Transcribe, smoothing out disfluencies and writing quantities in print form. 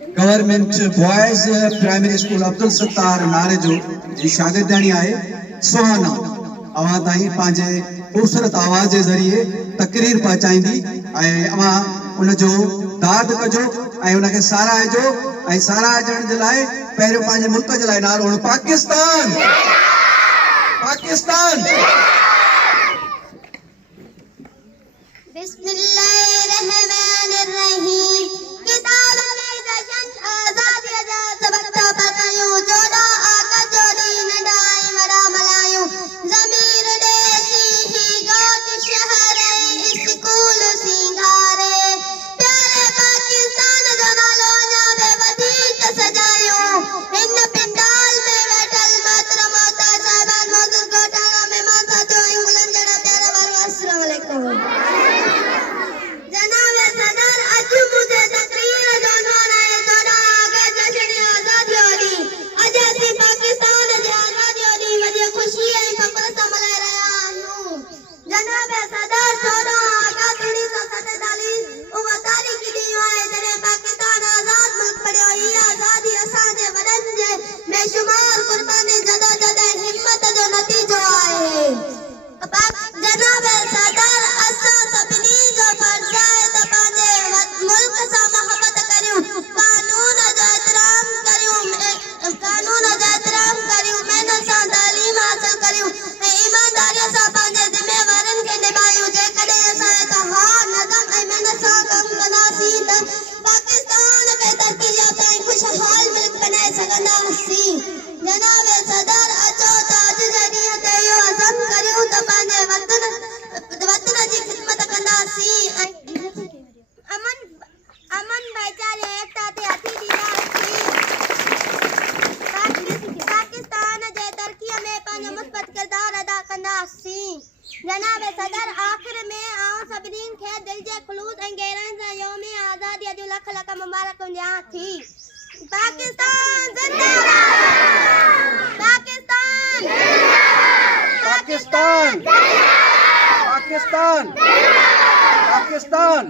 Government boys primary school Abdul सत्तार नारे जो जी शागिर्दाणी आहे सुहाना अवां ताईं पंहिंजे ख़ूबसूरत आवाज़ के ज़रिए तकरीर पहुचाईंदी अवां उन जो दाद कजो उनके साराहिजो साराहजण जे लाइ पहिरियों पंहिंजे मुल्क जे लाइ नारो हणो पाकिस्तान पाकिस्तान। बिस्मिल्लाहिर्रहमानिर्रहीम। किताब में जशन आजादी जा सबक बतायो जोड़ा आका जोड़ी नडाई मरा मलायो जमीर देसी ही गोट शहर स्कूल सिंगारे प्यारे पाकिस्तान जो नालो जावे वधीक सजायो इन पिंडाल में बैठल मातरम मोता साहबान मौजूद घोटाला में माता जो इंग्लैंड जड़ा प्यारा वार अस्सलाम वालेकुम। बेशुमार कुर्बानी जदा जदा हिम्मत जो नतीजो आहे जनाब सदर असा सभिनी जो फर्ज है त पंहिंजे मुल्क सां मोहब्बत करियूं कानून जो एहतराम करियूं मेहनत सां तालीम हासिल करियूं ऐं ईमानदारीअ सां पंहिंजे ज़िम्मेवारनि खे निभायूं। जेकॾहिं असां इतिहाद नज़म ऐं मेहनत सां कमु कंदासीं त पाकिस्तान खे तरक़ी याफ़्ता ऐं खुशहाल मुल्क बनाए सघंदासीं। जनाब सदर अचो त अॼु जे ॾींहं ते इहो अज़म करियूं त पंहिंजे वतन जी ख़िदमत कंदासीं ऐं अमन भाईचारे एकता ते हथी ॾींदासीं। पाकिस्तान जे तरक़ीअ में पंहिंजो मुस्बत किरदार अदा कंदासीं। जनाब सदर आख़िर में आऊं सभिनी खे दिल जे ख़ुलूस ऐं गहराई सां यौम आज़ादीअ जूं लख लख मुबारकूं ॾियां थी। पाकिस्तान जिंदाबाद पाकिस्तान पाकिस्तान पाकिस्तान पाकिस्तान।